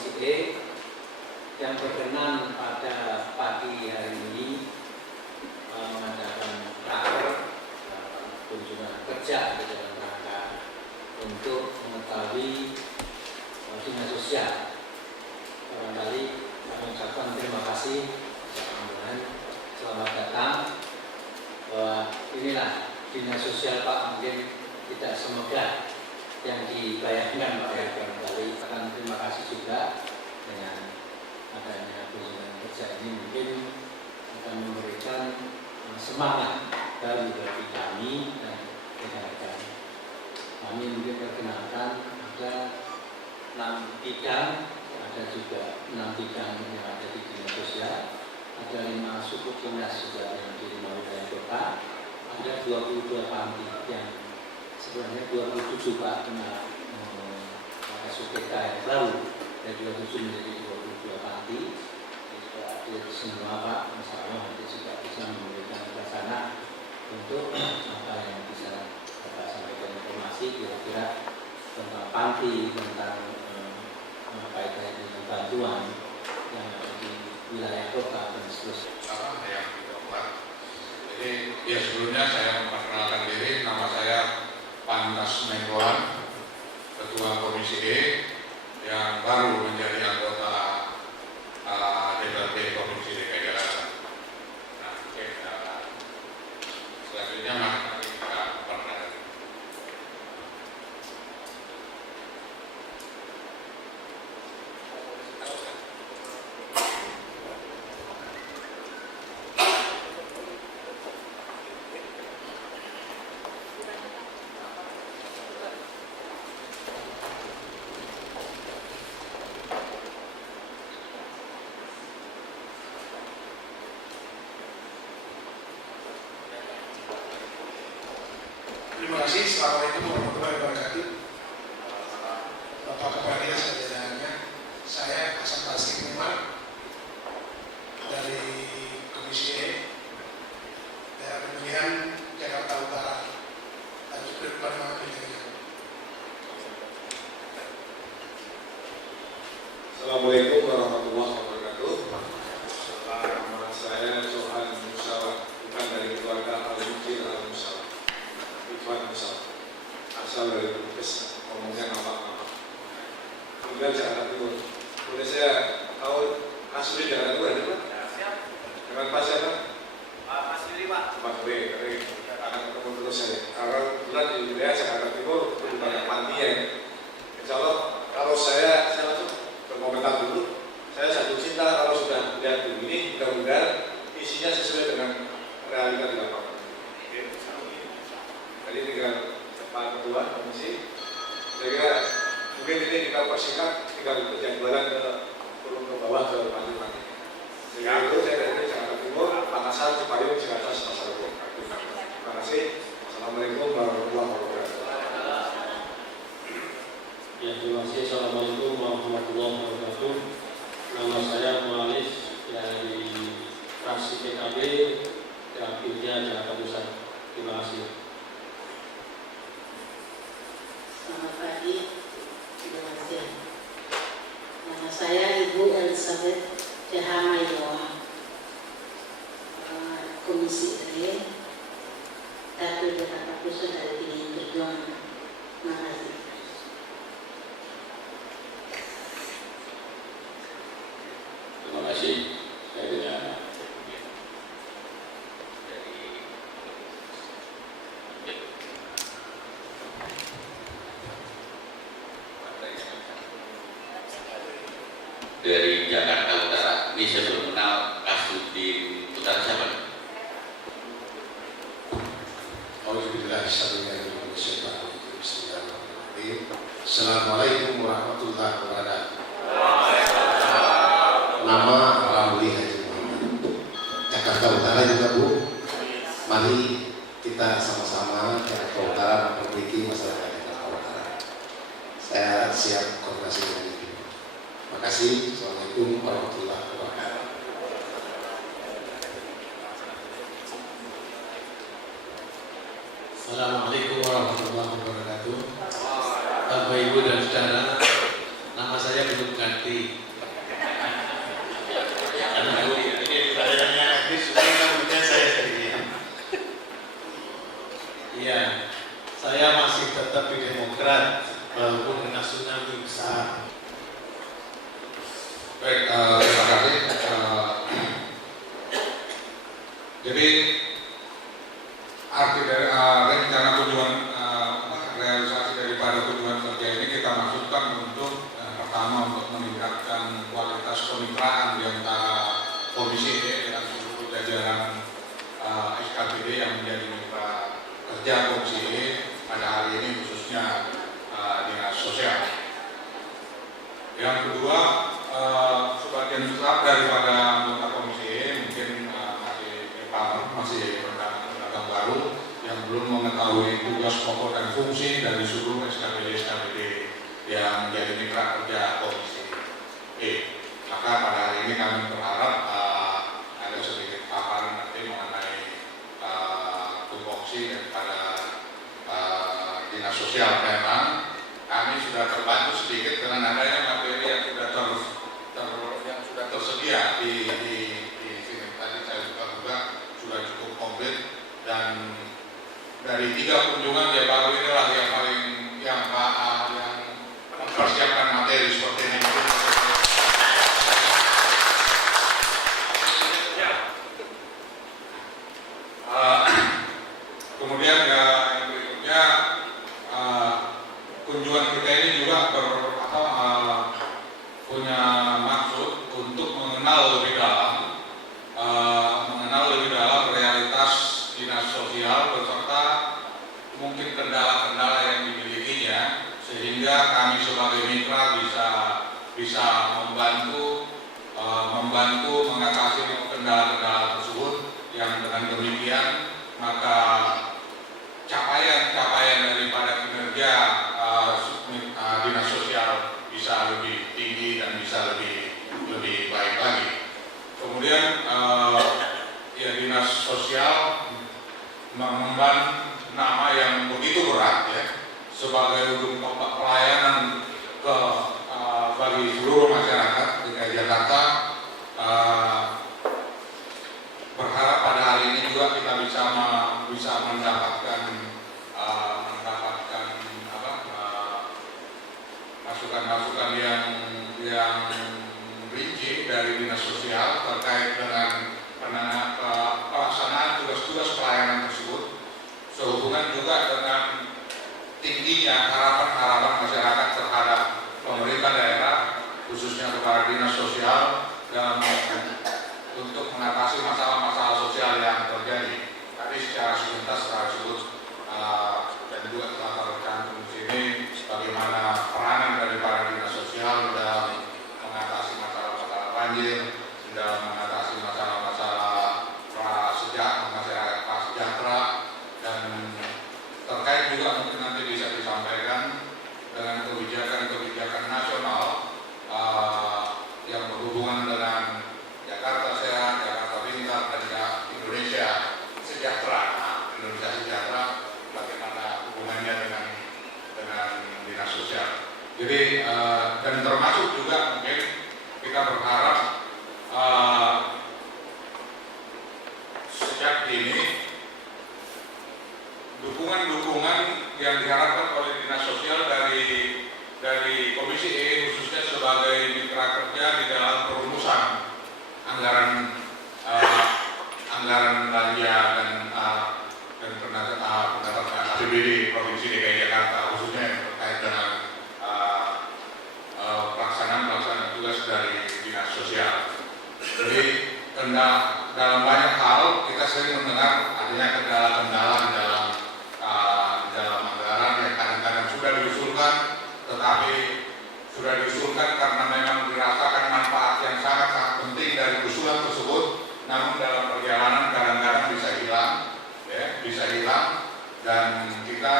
Komisi E yang berkenan pada pagi hari ini mengadakan raker kunjungan kerja di dalam rangka untuk mengetahui dinas sosial. Barangkali kami ucapkan terima kasih teman-teman, selamat datang. Bahwa inilah dinas sosial Pak, mungkin tidak semoga yang dibayangkan Pak ya. Barangkali akan terima kasih juga dengan adanya kunjungan kerja ini, mungkin akan memberikan semangat baru bagi kami dan rekan-rekan. Kami mungkin perkenalkan ada 6 bidang, ada juga 6 bidang yang ada di dinas sosial, ada 5 suku dinas juga yang di 5 wilayah kota, ada 22 panti yang sebenarnya 27 Pak kena SUPK yang baru dari 27 menjadi 22 panti. Sudah hadir semua Pak, insya Allah nanti juga bisa memberikan suasana untuk apa yang bisa Bapak sampaikan informasi kira-kira tentang panti, tentang kaitannya dengan bantuan yang ada di wilayah kota dan seterusnya. Yang dilakukan. Jadi ya sebelumnya saya memperkenalkan diri, nama saya Pantas Menggoan, Ketua Komisi E yang baru menjadi anggota DPRD Provinsi DKI Jakarta. Nah, selanjutnya mari kita perkenalkan. Terima kasih. Assalamualaikum warahmatullahi wabarakatuh. Bapak Kepala Dinas jajarannya, saya Hasan Taslim Umar dari Komisi E Daerah Pemilihan Jakarta Utara. Lanjut ke depan pilihannya. Assalamualaikum warahmatullahi wabarakatuh. Nama saya Johan Musawa, bukan dari keluarga Al-Mujir Al-Musawa. Ikhwan Musawa, asal dari Bugis, ngomongnya nama-nama. Kemudian Jakarta Timur. Boleh saya tahu asli Jakarta Timur ada Pak? Ya, siap. Dengan Pak siapa? Mas Yuri Pak. Mas Yuri, akan ketemu terus saya. Karena kebetulan di wilayah Jakarta Timur lebih banyak pantian. Insya Allah kalau saya langsung berkomentar dulu. Saya jatuh cinta kalau sudah lihat begini, mudah-mudahan isinya sesuai dengan realita di lapangan. Jadi tinggal Pak Ketua Komisi, saya kira mungkin ini kita persingkat, tinggal penjadwalan turun ke bawah ke panti-panti. Sehingga itu saya dari Jakarta Timur, Makassar, Cipayung, Jakarta, Pasar Rebo. Terima kasih. Assalamualaikum warahmatullahi wabarakatuh. Ya, terima kasih. Assalamualaikum warahmatullahi wabarakatuh. Nama saya Mualis dari fraksi PKB Dapilnya Jakarta Pusat. Terima kasih. Selamat pagi, terima kasih. Nama saya Ibu Elizabeth Jahamaidoa, Komisi E, Dapil Jakarta Pusat dari Pdi Perjuangan. Terima kasih. Terima kasih. Saya dari Jakarta Utara. Ini saya belum kenal Kasudin Utara siapa? Assalamualaikum warahmatullahi wabarakatuh. Nama Ramli Haji Muhammad, Jakarta Utara juga Bu. Mari kita sama-sama Jakarta Utara memperbaiki masyarakat Jakarta Utara. Saya siap koordinasi dengan Ibu. Terima kasih. Assalamualaikum warahmatullahi wabarakatuh. Assalamualaikum warahmatullahi wabarakatuh. Bapak Ibu dan saudara, nama saya saya belum ganti. Ini pertanyaannya nanti supaya kemudian saya sendiri. Iya, saya masih tetap di Demokrat walaupun kena tsunami besar. Baik, terima kasih. Jadi arti dari rencana kunjungan realisasi daripada kunjungan kerja ini kita maksudkan untuk pertama untuk meningkatkan kualitas kemitraan di antara Komisi E dengan seluruh jajaran SKPD yang menjadi mitra kerja Komisi E pada hari ini khususnya Dinas Sosial. Yang kedua, sebagian besar daripada anggota Komisi E mungkin masih pendatang baru yang belum mengetahui tugas pokok dan fungsi dari seluruh SKPD yang menjadi mitra kerja Komisi E. Maka pada hari ini kami berharap ada sedikit paparan nanti mengenai tupoksi daripada Dinas Sosial. Memang kami sudah terbantu sedikit dengan adanya materi yang sudah tersedia di sini. Tadi saya juga sudah cukup komplit dan dari 3 kunjungan dia baru inilah yang mempersiapkan materi seperti ini. Kemudian yang berikutnya kunjungan kita ini juga punya maksud untuk mengenal lebih dalam realitas dinas sosial beserta mungkin kendala-kendala yang dimilikinya, sehingga kami sebagai mitra bisa membantu mengatasi kendala-kendala tersebut, yang dengan demikian maka capaian daripada kinerja dinas sosial bisa lebih tinggi dan bisa lebih baik lagi. Kemudian ya dinas sosial mengemban nama yang begitu berat ya sebagai ujung tombak pelayanan bagi seluruh masyarakat DKI Jakarta. Berharap pada hari ini juga kita bisa mendapatkan masukan-masukan yang rinci dari dinas sosial terkait dengan pelaksanaan tugas-tugas pelayanan tersebut, sehubungan juga dengan tingginya harapan-harapan masyarakat terhadap pemerintah daerah, khususnya kepada dinas sosial dalam untuk mengatasi masalah-masalah sosial yang terjadi. Tadi secara sepintas telah disebut dan juga telah tercantum di sini bagaimana peranan daripada dinas sosial dalam mengatasi masalah-masalah banjir, dalam mengatasi masalah-masalah masyarakat prasejahtera, dan terkait juga mungkin nanti bisa disampaikan dengan kebijakan nasional yang berhubungan dengan Jakarta Sehat, Jakarta Pintar, dan Indonesia Sejahtera. Indonesia Sejahtera bagaimana hubungannya dengan dinas sosial. Jadi dan termasuk juga mungkin kita berharap sejak dini dukungan-dukungan yang diharapkan oleh dinas sosial dari Komisi E khususnya sebagai mitra kerja di dalam perumusan anggaran belanja dan pendapatan APBD Provinsi DKI Jakarta, khususnya yang terkait dengan pelaksanaan tugas dari dinas sosial. Jadi dalam banyak hal kita sering mendengar adanya kendala-kendala di dalam anggaran yang kadang-kadang sudah diusulkan, tetapi sudah diusulkan karena memang dirasakan manfaat yang sangat penting dari usulan tersebut, namun dalam perjalanan kadang-kadang bisa hilang, dan kita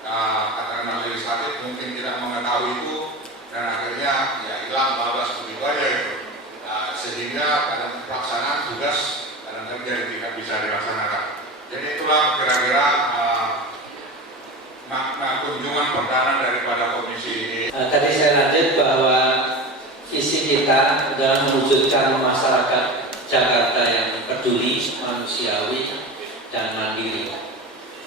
katakanlah legislatif mungkin tidak mengetahui itu, dan akhirnya ya hilang bablas begitu aja gitu. Sehingga kadang pelaksanaan tugas kadang-kadang tidak bisa dilaksanakan. Jadi itulah kira-kira makna kunjungan perdana daripada Komisi E. Tadi saya lanjut bahwa visi kita adalah mewujudkan masyarakat Jakarta yang peduli, manusiawi, dan mandiri.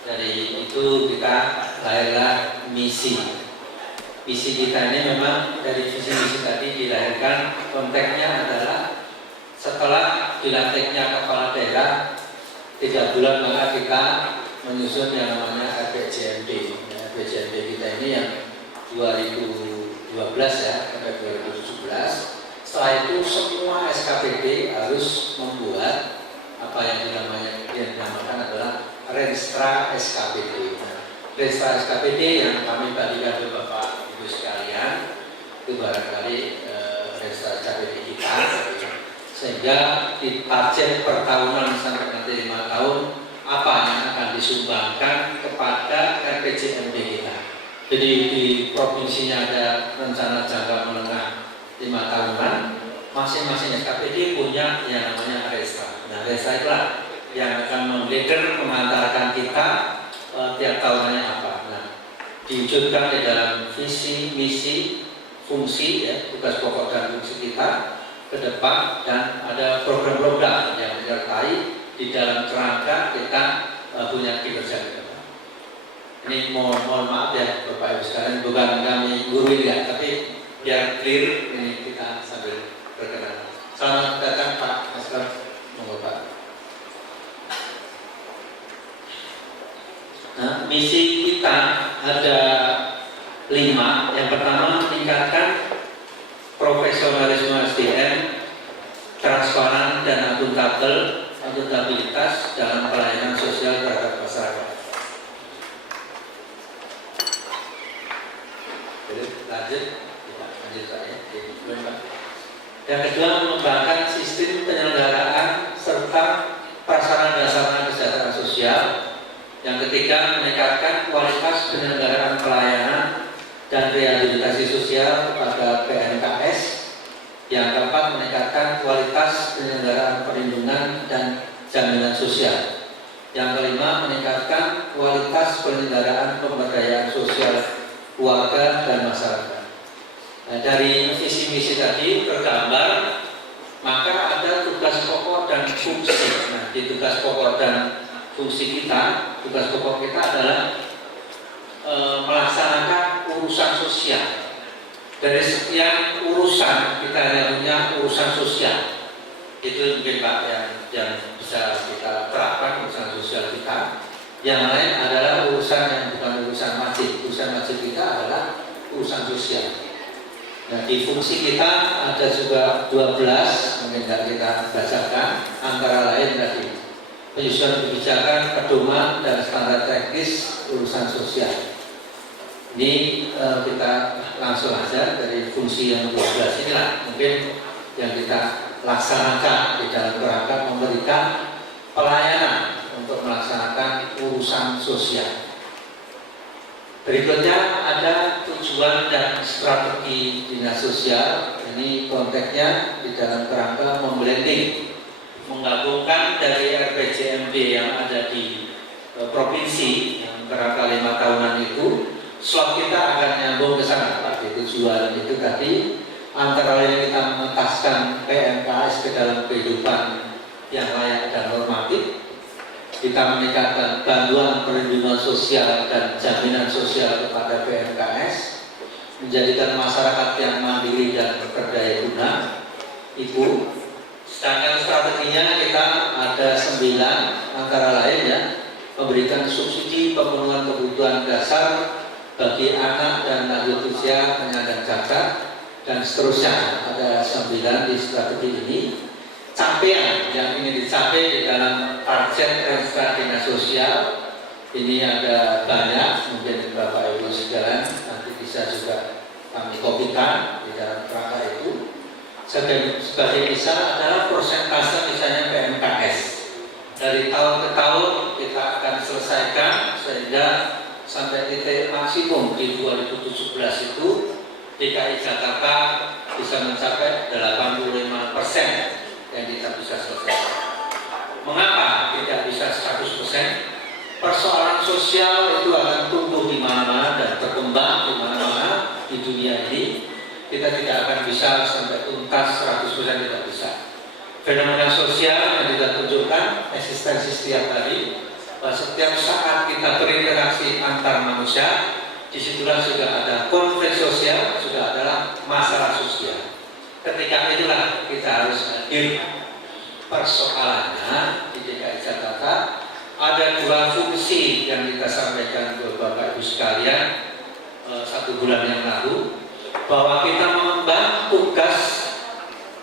Dari itu kita lahirlah misi. Visi kita ini memang dari visi misi tadi dilahirkan, konteksnya adalah setelah dilantiknya kepala daerah 3 bulan maka kita menyusun yang namanya RPJMD. RPJMD kita ini yang 2012 ya sampai 2017. Setelah itu semua SKPD harus membuat apa yang dinamakan adalah Renstra SKPD. Renstra SKPD yang kami bagikan ke Bapak Ibu sekalian itu barangkali Renstra SKPD kita, sehingga di target per tahunan sampai nanti 5 tahun apa yang akan disumbangkan kepada RPJMD kita. Jadi di provinsinya ada rencana jangka menengah 5 tahunan, masing-masing SKPD punya yang namanya Renstra. Nah, Renstra itulah yang akan mengleader, mengantarkan kita tiap tahunnya apa. Nah, diwujudkan di dalam visi, misi, fungsi, ya, tugas pokok dan fungsi kita ke depan, dan ada program-program yang menyertai di dalam kerangka kita punya kinerja ke depan. Ini mohon maaf ya Bapak Ibu sekalian, bukan kami guru ya, tapi biar clear ini kita sambil berkenan. Selamat datang Pak Master, monggo Pak. Nah, misi kita ada 5. Yang pertama, meningkatkan profesionalisme SDM, transparan dan akuntabilitas dalam pelayanan sosial terhadap masyarakat. Lanjut saya. Yang kedua, mengembangkan sistem penyelenggaraan serta prasarana dasar kesejahteraan sosial. Yang ketiga, meningkatkan kualitas penyelenggaraan pelayanan dan rehabilitasi sosial kepada PNKS. Yang keempat, meningkatkan kualitas penyelenggaraan perlindungan dan jaminan sosial. Yang kelima, meningkatkan kualitas penyelenggaraan pemberdayaan sosial keluarga dan masyarakat. Nah, dari visi misi tadi tergambar, maka ada tugas pokok dan fungsi. Nah, di tugas pokok dan fungsi kita, tugas pokok kita adalah melaksanakan urusan sosial. Dari sekian urusan kita hanya punya urusan sosial. Itu mungkin Pak yang bisa kita terapkan, urusan sosial kita. Yang lain adalah urusan yang bukan urusan wajib. Urusan wajib kita adalah urusan sosial. Nah, di fungsi kita ada juga 12, mungkin tidak kita bacakan, antara lain tadi penyusunan kebijakan, pedoman dan standar teknis urusan sosial. Ini kita langsung aja dari fungsi yang 12 inilah mungkin yang kita laksanakan di dalam kerangka memberikan pelayanan untuk melaksanakan urusan sosial. Berikutnya ada tujuan dan strategi dinas sosial. Ini konteksnya di dalam kerangka memblending, menggabungkan dari RPJMD yang ada di provinsi yang kerangka 5 tahunan itu. Slot kita akan nyambung ke sana Pak. Di tujuan itu tadi antara lain kita mengentaskan PNKS ke dalam kehidupan yang layak dan normatif. Kita meningkatkan bantuan perlindungan sosial dan jaminan sosial kepada PNKS, menjadikan masyarakat yang mandiri dan berdaya guna. Ibu, sedangkan strateginya kita ada 9, antara lain ya, memberikan subsidi pemenuhan kebutuhan dasar bagi anak dan lanjut usia penyandang cacat dan seterusnya. Ada 9 di strategi ini. Capaian yang ingin dicapai di dalam target Renstra Dinas Sosial ini ada banyak, mungkin Bapak Ibu sekalian nanti bisa juga kami kopikan di dalam kerangka itu. Sebagai misal adalah persentase misalnya PNKS. Dari tahun ke tahun kita akan selesaikan sehingga sampai titik maksimum di 2017 itu DKI Jakarta bisa mencapai 85% yang kita bisa selesaikan. Mengapa tidak bisa 100%? Persoalan sosial itu akan tumbuh di mana-mana dan berkembang di mana-mana di dunia ini. kita tidak akan bisa sampai tuntas 100% tidak bisa. Fenomena sosial yang kita tunjukkan eksistensi setiap hari, setiap saat kita berinteraksi antar manusia, disitulah sudah ada konflik sosial, sudah adalah masalah sosial. Ketika itulah kita harus hadir. Persoalannya di DKI Jakarta ada dua fungsi yang kita sampaikan ke Bapak Ibu sekalian 1 bulan yang lalu, bahwa kita mengemban tugas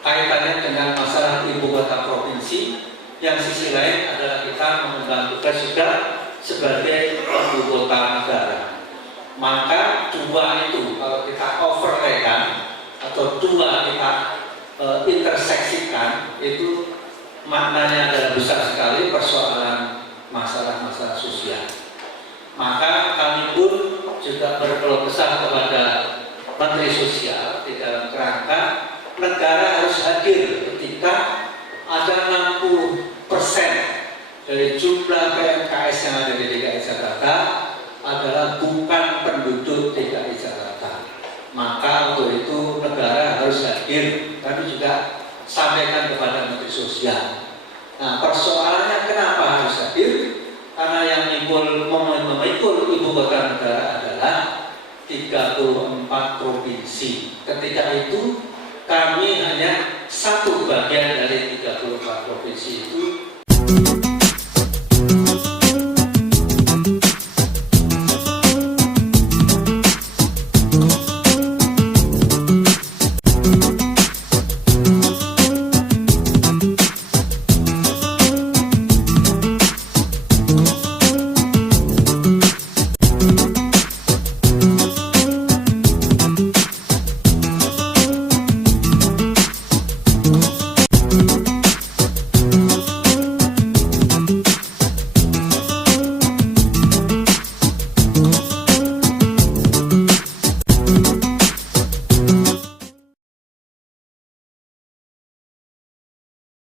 kaitannya dengan masalah ibu kota provinsi, yang sisi lain adalah kita mengemban tugas juga sebagai ibu kota negara. Maka dua itu kalau kita overlay-kan atau dua kita interseksikan, itu maknanya adalah besar sekali, persoalan masalah-masalah sosial. Maka kami pun juga berkeluh kesah kepada Menteri Sosial di dalam kerangka negara harus hadir ketika ada 60% dari jumlah PMKS yang ada di DKI Jakarta adalah bukan penduduk DKI Jakarta. Maka untuk itu negara harus hadir. Kami juga sampaikan kepada Menteri Sosial. Nah, persoalannya kenapa harus hadir? Karena yang memikul ibu kota negara adalah 34 provinsi. Ketika itu kami hanya satu bagian dari 34 provinsi itu